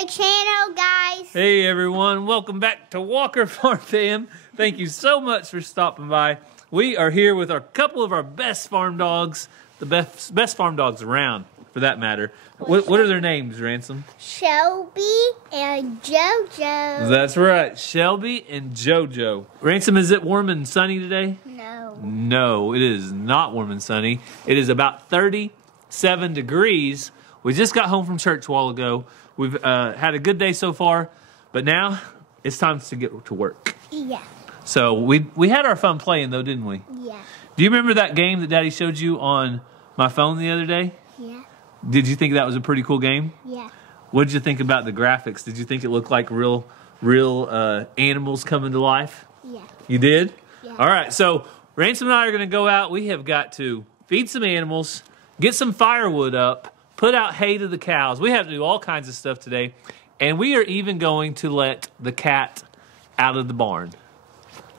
my channel, guys. Hey everyone, welcome back to Walker Farm Fam. Thank you so much for stopping by. We are here with a couple of our best farm dogs, the best farm dogs around, for that matter. What are their names, Ransom? Shelby and JoJo. That's right, Shelby and JoJo. Ransom, is it warm and sunny today? No. No, it is not warm and sunny. It is about 37 degrees. We just got home from church a while ago. We've had a good day so far, but now it's time to get to work. Yeah. So we had our fun playing though, didn't we? Yeah. Do you remember that game that Daddy showed you on my phone the other day? Yeah. Did you think that was a pretty cool game? Yeah. What did you think about the graphics? Did you think it looked like real animals coming to life? Yeah. You did? Yeah. All right, so Ransom and I are going to go out. We have got to feed some animals, get some firewood up, put out hay to the cows. We have to do all kinds of stuff today. And we are even going to let the cat out of the barn.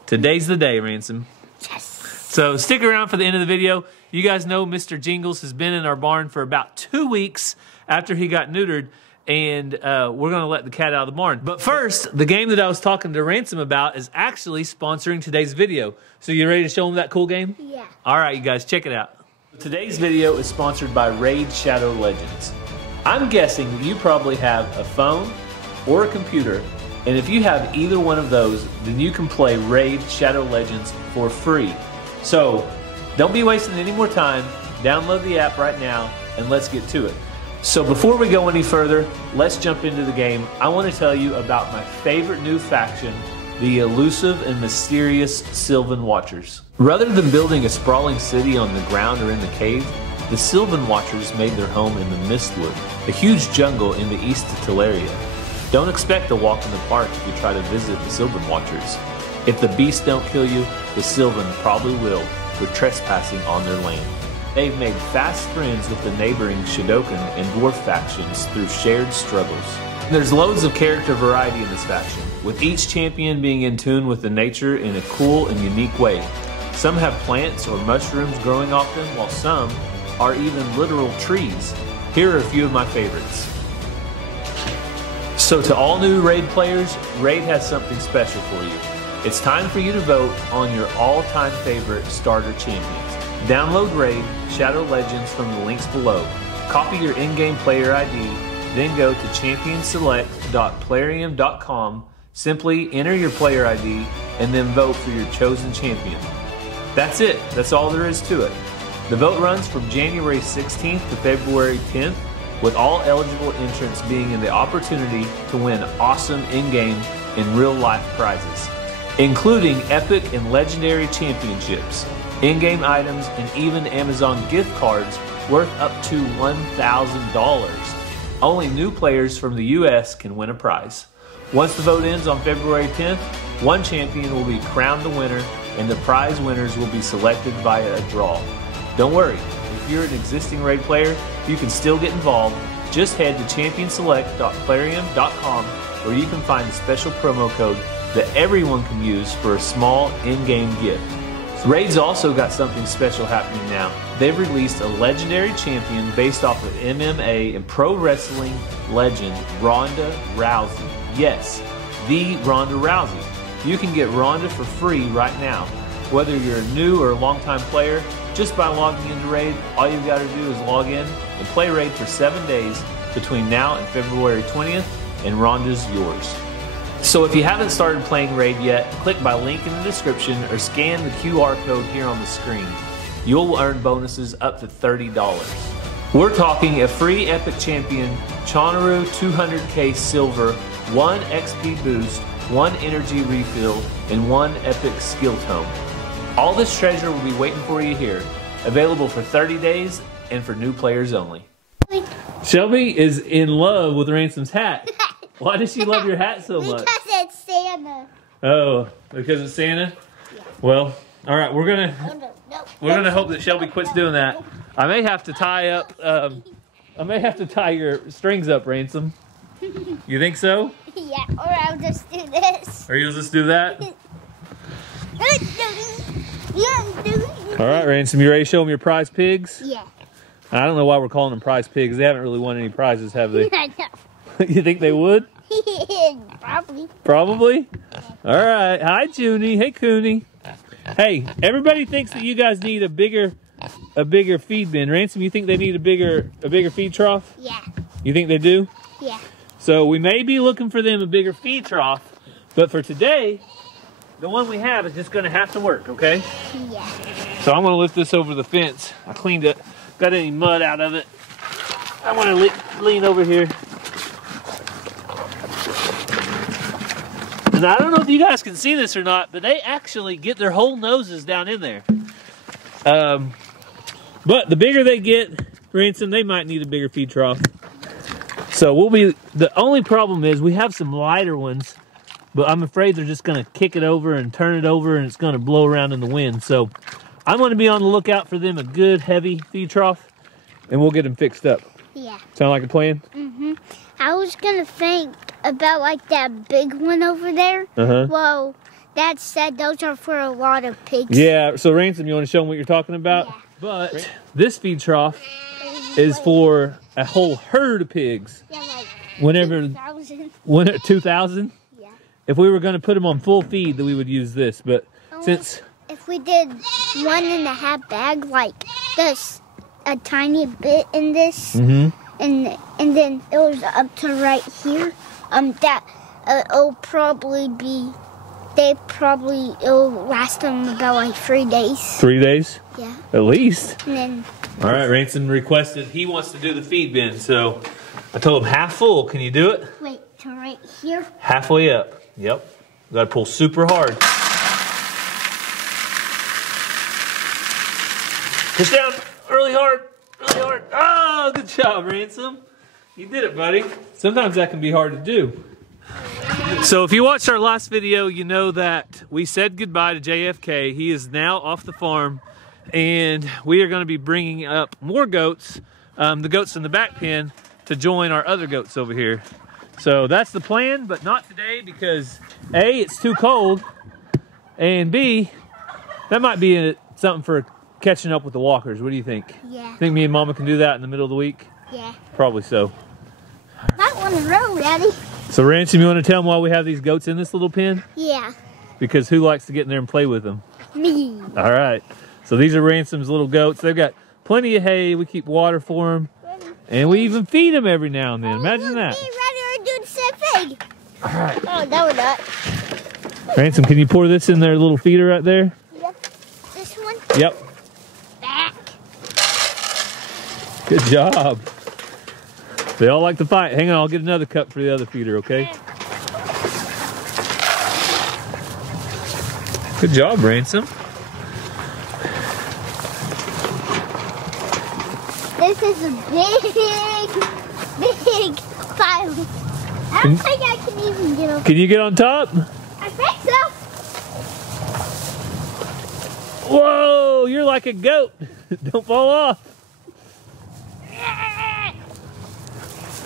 Today's the day, Ransom. Yes. So stick around for the end of the video. You guys know Mr. Jingles has been in our barn for about 2 weeks after he got neutered. And we're going to let the cat out of the barn. But first, the game that I was talking to Ransom about is actually sponsoring today's video. So you ready to show him that cool game? Yeah. All right, you guys, check it out. Today's video is sponsored by Raid Shadow Legends. I'm guessing that you probably have a phone or a computer, and if you have either one of those, then you can play Raid Shadow Legends for free. So, don't be wasting any more time. Download the app right now, and let's get to it. So before we go any further, let's jump into the game. I want to tell you about my favorite new faction, the elusive and mysterious Sylvan Watchers. Rather than building a sprawling city on the ground or in the cave, the Sylvan Watchers made their home in the Mistwood, a huge jungle in the east of Teleria. Don't expect a walk in the park if you try to visit the Sylvan Watchers. If the beasts don't kill you, the Sylvan probably will for trespassing on their land. They've made fast friends with the neighboring Shadokan and Dwarf factions through shared struggles. There's loads of character variety in this faction, with each champion being in tune with the nature in a cool and unique way. Some have plants or mushrooms growing off them, while some are even literal trees. Here are a few of my favorites. So to all new Raid players, Raid has something special for you. It's time for you to vote on your all-time favorite starter champions. Download Raid Shadow Legends from the links below. Copy your in-game player ID, then go to championselect.plarium.com. Simply enter your player ID and then vote for your chosen champion. That's it. That's all there is to it. The vote runs from January 16th to February 10th, with all eligible entrants being in the opportunity to win awesome in-game and real-life prizes, including epic and legendary championships, in-game items, and even Amazon gift cards worth up to $1,000. Only new players from the US can win a prize. Once the vote ends on February 10th, one champion will be crowned the winner, and the prize winners will be selected via a draw. Don't worry, if you're an existing Raid player, you can still get involved. Just head to championselect.plarium.com where you can find a special promo code that everyone can use for a small in-game gift. Raid's also got something special happening now. They've released a legendary champion based off of MMA and pro wrestling legend Ronda Rousey. Yes, the Ronda Rousey. You can get Ronda for free right now. Whether you're a new or a long-time player, just by logging into Raid, all you've got to do is log in and play Raid for 7 days between now and February 20th, and Ronda's yours. So if you haven't started playing Raid yet, click my link in the description or scan the QR code here on the screen. You'll earn bonuses up to $30. We're talking a free epic champion, Unruh 200k silver, 1 XP boost, 1 energy refill, and 1 epic skill tome. All this treasure will be waiting for you here, available for 30 days and for new players only. Shelby is in love with Ransom's hat. Why does she love your hat so much? Because it's Santa. Oh, because it's Santa? Yeah. Well, all right, we're gonna hope that Shelby quits doing that. I may have to tie up. I may have to tie your strings up, Ransom. You think so? Yeah, or I'll just do this. Or you'll just do that? All right, Ransom, you ready to show them your prize pigs? Yeah. I don't know why we're calling them prize pigs. They haven't really won any prizes, have they? I know. You think they would? Probably. Probably? All right. Hi, Junie. Hey, Cooney. Hey, everybody thinks that you guys need a bigger feed bin. Ransom, you think they need a bigger feed trough? Yeah. You think they do? Yeah. So we may be looking for them a bigger feed trough, but for today, the one we have is just going to have to work, okay? Yeah. So I'm going to lift this over the fence. I cleaned it, got any mud out of it. I want to lean over here. And I don't know if you guys can see this or not, but they actually get their whole noses down in there. But the bigger they get, Ransom, they might need a bigger feed trough. So the only problem is we have some lighter ones, but I'm afraid they're just going to kick it over and turn it over and it's going to blow around in the wind. So I'm going to be on the lookout for them a good heavy feed trough and we'll get them fixed up. Yeah. Sound like a plan? Mm-hmm. I was going to think about like that big one over there. Uh-huh. Well, Dad said those are for a lot of pigs. Yeah, so Ransom, you want to show them what you're talking about? Yeah. But this feed trough is for a whole herd of pigs. Yeah, like Whenever 2,000. 2,000? Yeah. If we were going to put them on full feed, then we would use this. But since If we did 1.5 bag, like this, a tiny bit in this, and then it was up to right here, that it'll probably be, it'll last them about like 3 days. 3 days? Yeah. At least. And then, All right, Ransom requested he wants to do the feed bin, so I told him half full. Can you do it? wait, to right here. Halfway up. Yep. Got to pull super hard. Push down really hard, really hard. Oh, good job, Ransom. You did it, buddy. Sometimes that can be hard to do. So if you watched our last video, you know that we said goodbye to JFK. He is now off the farm, and we are going to be bringing up more goats, the goats in the back pen, to join our other goats over here. So that's the plan, but not today because A, it's too cold, and B, that might be something for catching up with the walkers. What do you think? Yeah. Think me and Mama can do that in the middle of the week? Yeah. Probably so. That one row, Daddy. So Ransom, you want to tell them why we have these goats in this little pen? Yeah. Because who likes to get in there and play with them? Me. All right. So these are Ransom's little goats. They've got plenty of hay. We keep water for them. And we even feed them every now and then. Imagine that. Me ready to do the same thing. All right. Oh, no, we're not. Ransom, can you pour this in their little feeder right there? Yep. This one? Yep. Back. Good job. They all like to fight. Hang on, I'll get another cup for the other feeder, okay? Good job, Ransom. This is a big pile. I don't think I can even get over. Can you get on top? I think so. Whoa, you're like a goat. Don't fall off.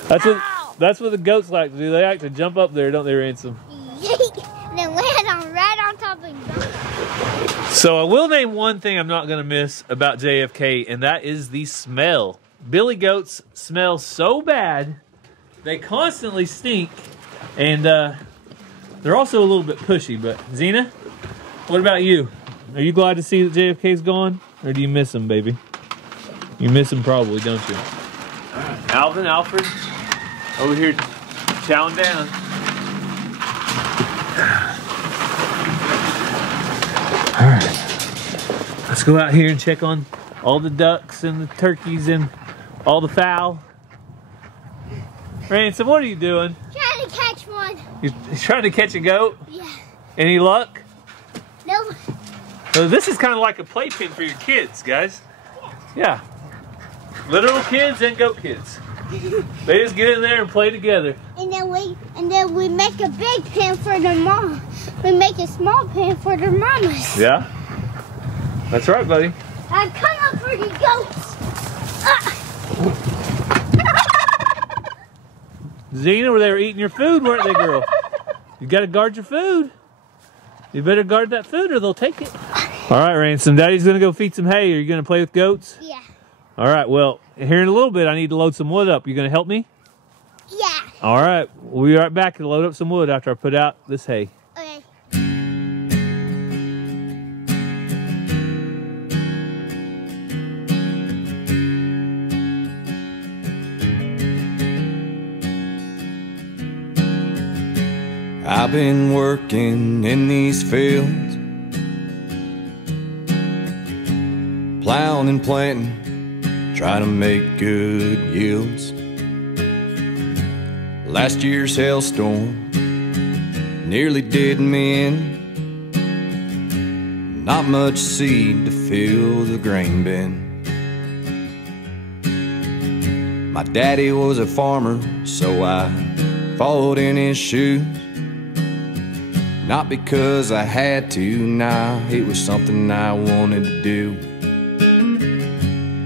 That's what the goats like to do. They like to jump up there, don't they, Ransom? And then land right on top of them. So I will name one thing I'm not going to miss about JFK, and that is the smell. Billy goats smell so bad, they constantly stink, and they're also a little bit pushy. But Zena, what about you? Are you glad to see that JFK's gone, or do you miss him, baby? You miss him probably, don't you? Alvin, Alfred, over here chowing down. All right, let's go out here and check on all the ducks and the turkeys and all the fowl. Ransom, what are you doing? Trying to catch one. He's trying to catch a goat? Yeah. Any luck? No. So this is kind of like a playpen for your kids, guys. Yeah. Literal kids and goat kids. They just get in there and play together. And then we make a big pen for their mom. We make a small pen for their mamas. Yeah. That's right, buddy. Come up for the goats. Zena, where they were eating your food, weren't they, girl? You got to guard your food. You better guard that food or they'll take it. All right, Ransom. Daddy's going to go feed some hay. Are you going to play with goats? Yeah. All right, well, here in a little bit, I need to load some wood up. You going to help me? Yeah. All right, we'll be right back to load up some wood after I put out this hay. Okay. I've been working in these fields, plowing and planting, trying to make good yields. Last year's hailstorm nearly did me in. Not much seed to fill the grain bin. My daddy was a farmer, so I followed in his shoes. Not because I had to, nah, it was something I wanted to do.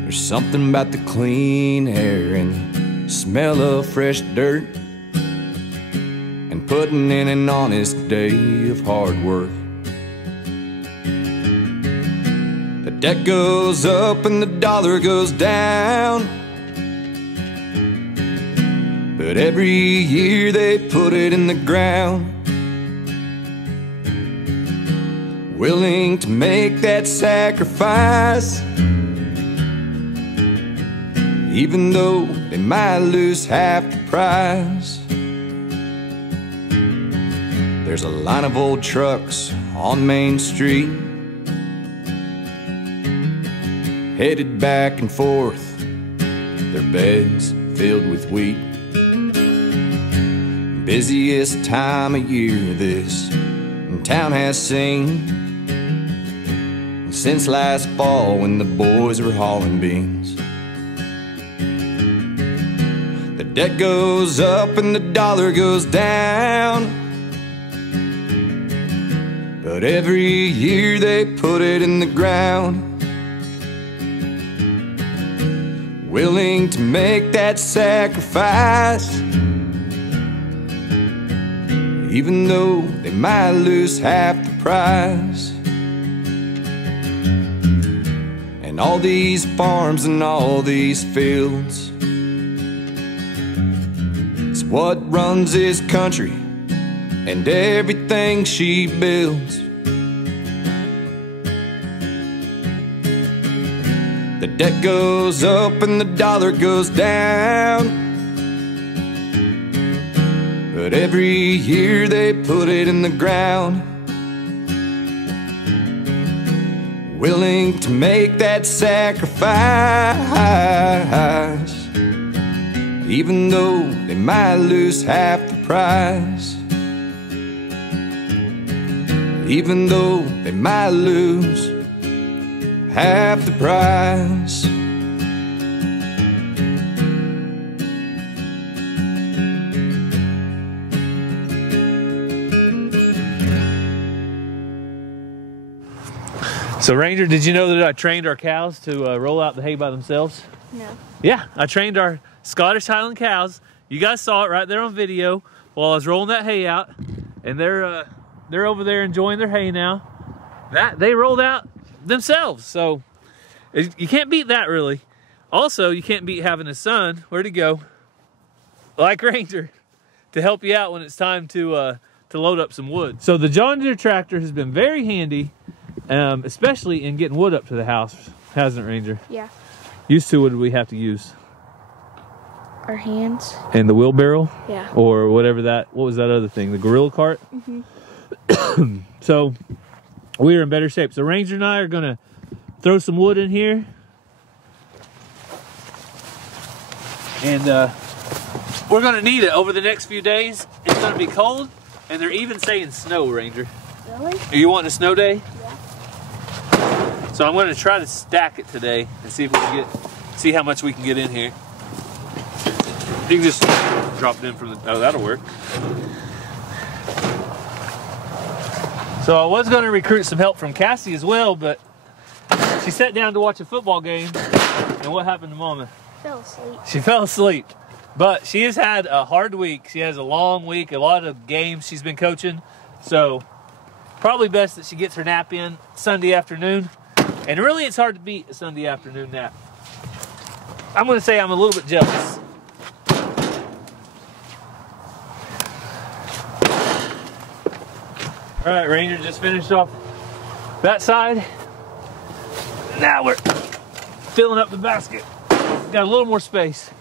There's something about the clean air and the smell of fresh dirt, and putting in an honest day of hard work. The debt goes up and the dollar goes down, but every year they put it in the ground. Willing to make that sacrifice, even though they might lose half the price. There's a line of old trucks on Main Street, headed back and forth, their beds filled with wheat. Busiest time of year this town has seen since last fall when the boys were hauling beans. The debt goes up and the dollar goes down, but every year they put it in the ground. Willing to make that sacrifice, even though they might lose half the price. And all these farms and all these fields, it's what runs this country and everything she builds. The debt goes up and the dollar goes down, but every year they put it in the ground. Willing to make that sacrifice, even though they might lose half the price. Even though they might lose half the price. So Ranger, did you know that I trained our cows to roll out the hay by themselves? No. Yeah, I trained our Scottish Highland cows. You guys saw it right there on video while I was rolling that hay out, and they're over there enjoying their hay now. They rolled out themselves, so you can't beat that really. Also, you can't beat having a son, where'd he go, like Ranger, to help you out when it's time to load up some wood. So the John Deere tractor has been very handy, especially in getting wood up to the house, hasn't it, Ranger? Yeah. Used to, what did we have to use? Our hands. And the wheelbarrow? Yeah. Or whatever what was that other thing? The gorilla cart? Mm-hmm. So we are in better shape. So Ranger and I are gonna throw some wood in here. And we're gonna need it over the next few days. It's gonna be cold, and they're even saying snow, Ranger. Really? Are you wanting a snow day? Yeah. So I'm gonna try to stack it today and see if we can see how much we can get in here. You can just drop it in from the, oh, that'll work. So I was gonna recruit some help from Cassie as well, but she sat down to watch a football game, and what happened to Mama? Fell asleep. She fell asleep. But she has had a hard week. She has a long week, a lot of games she's been coaching. So probably best that she gets her nap in Sunday afternoon. And really, it's hard to beat a Sunday afternoon nap. I'm gonna say I'm a little bit jealous. right, Ranger just finished off that side. Now we're filling up the basket. Got a little more space.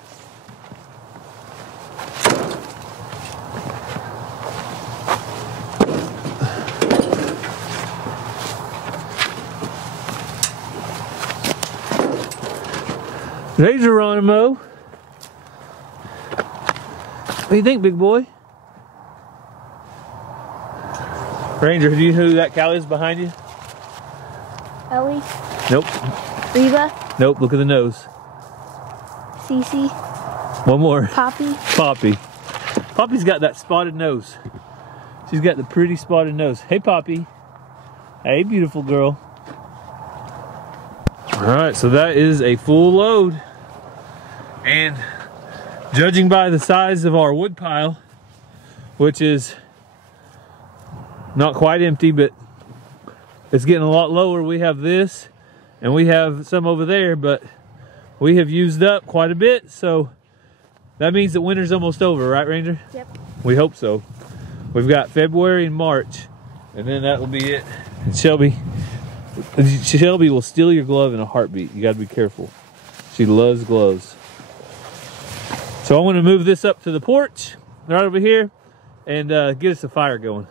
There's Geronimo. What do you think, big boy? Ranger, do you know who that cow is behind you? Ellie. Nope. Reba. Nope, look at the nose. Cece. One more. Poppy. Poppy. Poppy's got that spotted nose. She's got the pretty spotted nose. Hey, Poppy. Hey, beautiful girl. All right, so that is a full load. And judging by the size of our wood pile, which is not quite empty, but it's getting a lot lower. We have this, and we have some over there, but we have used up quite a bit, so that means that winter's almost over, right, Ranger? Yep. We hope so. We've got February and March, and then that will be it. And Shelby will steal your glove in a heartbeat. You got to be careful. She loves gloves. So I want to move this up to the porch, right over here, and get us a fire going.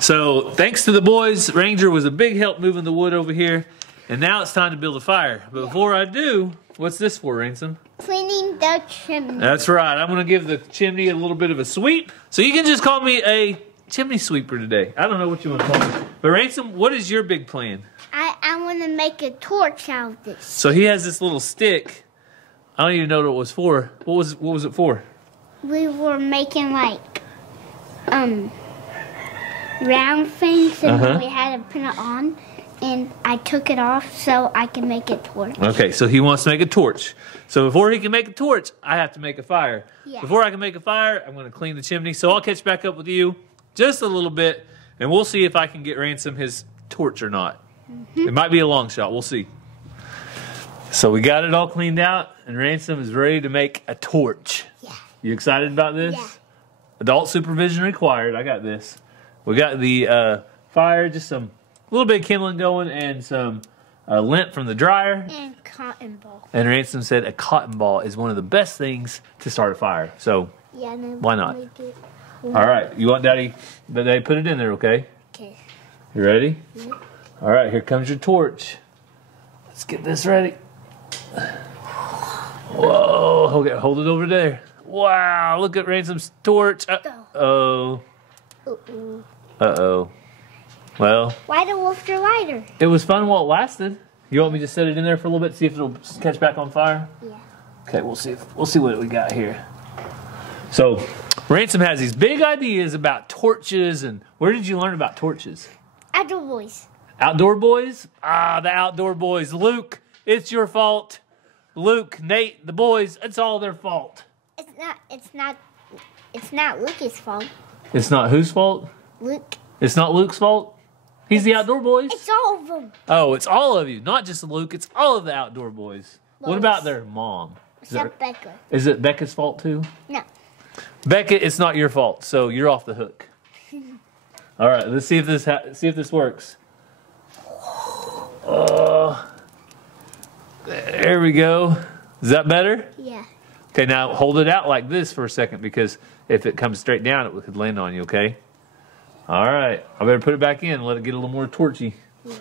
So thanks to the boys, Ranger was a big help moving the wood over here. And now it's time to build a fire. But before I do, what's this for, Ransom? Cleaning the chimney. That's right. I'm going to give the chimney a little bit of a sweep. So you can just call me a chimney sweeper today. I don't know what you want to call me. But Ransom, what is your big plan? I want to make a torch out of this. So he has this little stick. I don't even know what it was for. What was it for? We were making like round things, and then we had to put it on, and I took it off so I can make a torch. Okay, so he wants to make a torch. So before he can make a torch, I have to make a fire. Yeah. Before I can make a fire, I'm going to clean the chimney. So I'll catch back up with you just a little bit, and we'll see if I can get Ransom his torch or not. It might be a long shot. We'll see. So we got it all cleaned out, and Ransom is ready to make a torch. Yeah. You excited about this? Yeah. Adult supervision required. I got this. We got the fire, just a little bit of kindling going, and some lint from the dryer. And cotton ball. And Ransom said a cotton ball is one of the best things to start a fire. So Yeah, why not? All All right, you want Daddy put it in there, okay? Okay. You ready? Yeah. All right, here comes your torch. Let's get this ready. Whoa, okay, hold it over there. Wow, look at Ransom's torch. Uh-oh. Uh-oh. Uh-oh. Well, Why the wolf your lighter? it was fun while it lasted. You want me to set it in there for a little bit, see if it'll catch back on fire? Yeah. Okay, we'll see what we got here. So, Ransom has these big ideas about torches, and where did you learn about torches? Outdoor boys. Outdoor boys? Ah, the outdoor boys. Luke, it's your fault. Luke, Nate, the boys, it's all their fault. It's not Luke's fault. It's not whose fault? Luke. It's not Luke's fault? He's the outdoor boys? It's all of them. Oh, it's all of you. Not just Luke, it's all of the outdoor boys. What about their mom? Except Becca. Is it Becca's fault too? No. Becca, it's not your fault, so you're off the hook. All right, let's see if this works. There we go. Is that better? Yeah. Okay, now hold it out like this for a second, because if it comes straight down, it could land on you, okay? All right, I better put it back in and let it get a little more torchy. Yeah.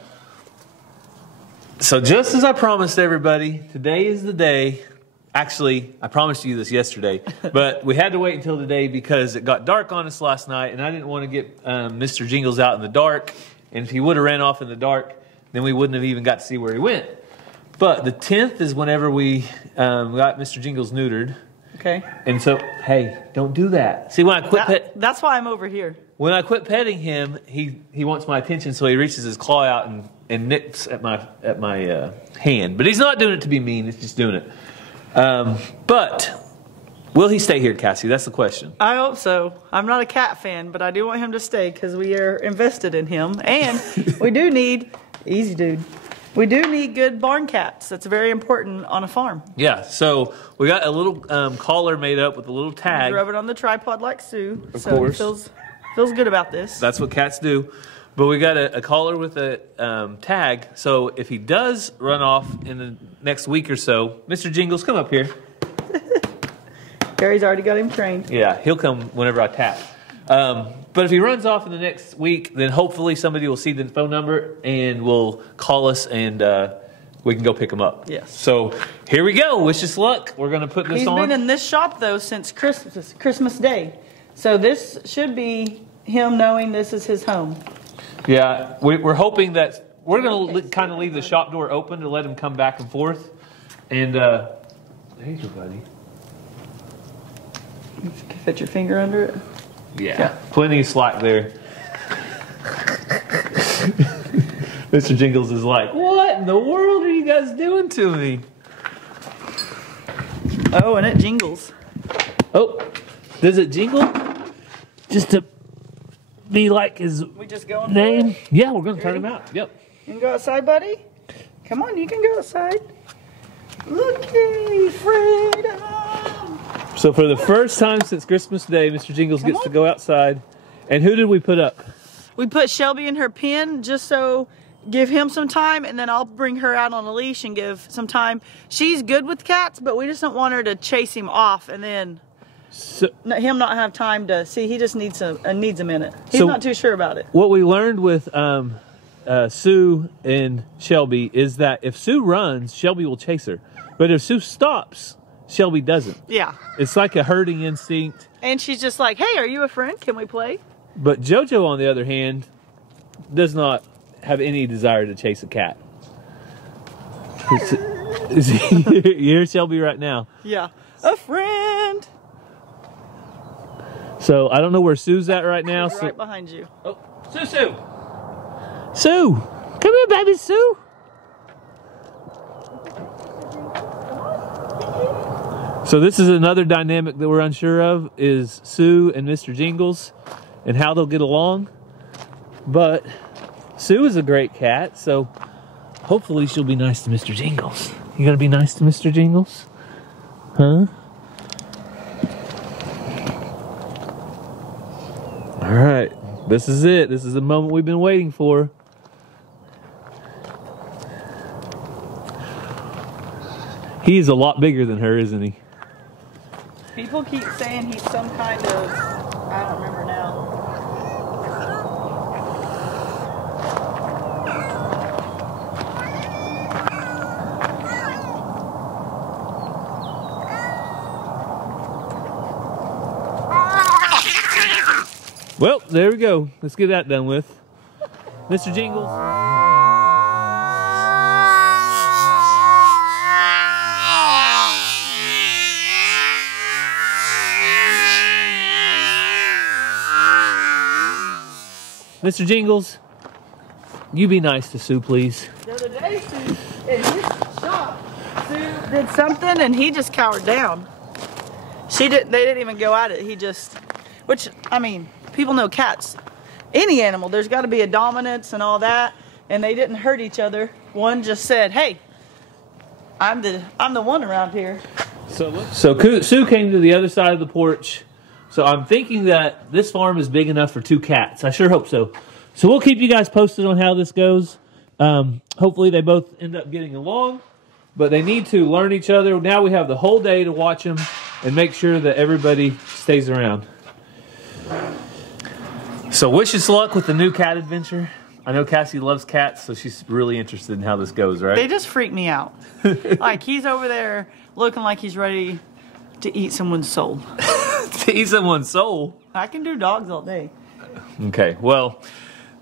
So just as I promised everybody, today is the day. Actually, I promised you this yesterday, but we had to wait until today because it got dark on us last night, and I didn't want to get Mr. Jingles out in the dark. And if he would have ran off in the dark, then we wouldn't have even got to see where he went. But the 10th is whenever we got Mr. Jingles neutered. Okay. And so, hey, don't do that. See, when I quit That's why I'm over here. when I quit petting him, he wants my attention, so he reaches his claw out and nips at my hand. But he's not doing it to be mean. He's just doing it. But will he stay here, Cassie? That's the question. I hope so. I'm not a cat fan, but I do want him to stay because we are invested in him. And we do need, easy dude, we do need good barn cats. That's very important on a farm. Yeah, so we got a little collar made up with a little tag. Rub it on the tripod like Sue. Of so course. He feels good about this. That's what cats do. But we got a collar with a tag, so if he does run off in the next week or so, Mr. Jingles, come up here. Gary's already got him trained. Yeah, he'll come whenever I tap. But if he runs off in the next week, then hopefully somebody will see the phone number and will call us and we can go pick him up. Yes. So here we go. Wish us luck. We're going to put this on. He's been in this shop, though, since Christmas Day. So this should be him knowing this is his home. Yeah, we're hoping that we're going to kind of leave the shop door open to let him come back and forth. And there you go, buddy. Fit your finger under it. Yeah, plenty of slack there. Mr. Jingles is like, what in the world are you guys doing to me? Oh, and it jingles. Oh, does it jingle? Just to be like his name? Yeah, we're going to turn him out. Yep. You can go outside, buddy? Come on, you can go outside. Looky, freedom. So for the first time since Christmas Day, Mr. Jingles gets to go outside. And who did we put up? We put Shelby in her pen just so give him some time, and then I'll bring her out on a leash and give some time. She's good with cats, but we just don't want her to chase him off and then him not have time to see. He just needs a minute. He's not too sure about it. What we learned with Sue and Shelby is that if Sue runs, Shelby will chase her. But if Sue stops, Shelby doesn't. Yeah. It's like a herding instinct. And she's just like, hey, are you a friend? Can we play? But JoJo, on the other hand, does not have any desire to chase a cat. You hear Shelby right now? Yeah. A friend. So I don't know where Sue's at right now. She's right behind you. Oh, Sue! Sue! Come here, baby, Sue! So this is another dynamic that we're unsure of, is Sue and Mr. Jingles and how they'll get along. But Sue is a great cat, so hopefully she'll be nice to Mr. Jingles. You gonna be nice to Mr. Jingles? Huh? All right, this is it. This is the moment we've been waiting for. He's a lot bigger than her, isn't he? People keep saying he's some kind of, I don't remember now. Well, there we go. Let's get that done with. Mr. Jingles. Mr. Jingles, you be nice to Sue, please. The other day, Sue, in his shop, Sue did something and he just cowered down. They didn't even go at it. He just, which, I mean, people know cats. Any animal, there's got to be a dominance and all that. And they didn't hurt each other. One just said, hey, I'm the one around here. So Sue came to the other side of the porch. So I'm thinking that this farm is big enough for 2 cats. I sure hope so. So we'll keep you guys posted on how this goes. Hopefully they both end up getting along. But they need to learn each other. Now we have the whole day to watch them and make sure that everybody stays around. So wish us luck with the new cat adventure. I know Cassie loves cats, so she's really interested in how this goes, right? They just freak me out. Like, he's over there looking like he's ready to eat someone's soul. To eat someone's soul? I can do dogs all day. Okay, well,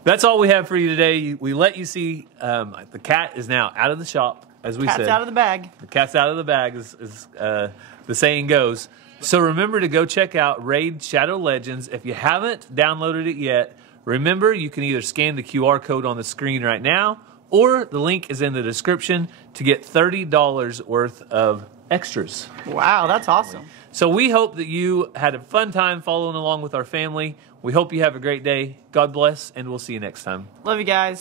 that's all we have for you today. We let you see the cat is now out of the shop, as we said. Cat's out of the bag. The cat's out of the bag, as the saying goes. So remember to go check out Raid Shadow Legends. If you haven't downloaded it yet, remember you can either scan the QR code on the screen right now, or the link is in the description to get $30 worth of extras. Wow, that's awesome. So we hope that you had a fun time following along with our family. We hope you have a great day. God bless, and we'll see you next time. Love you guys.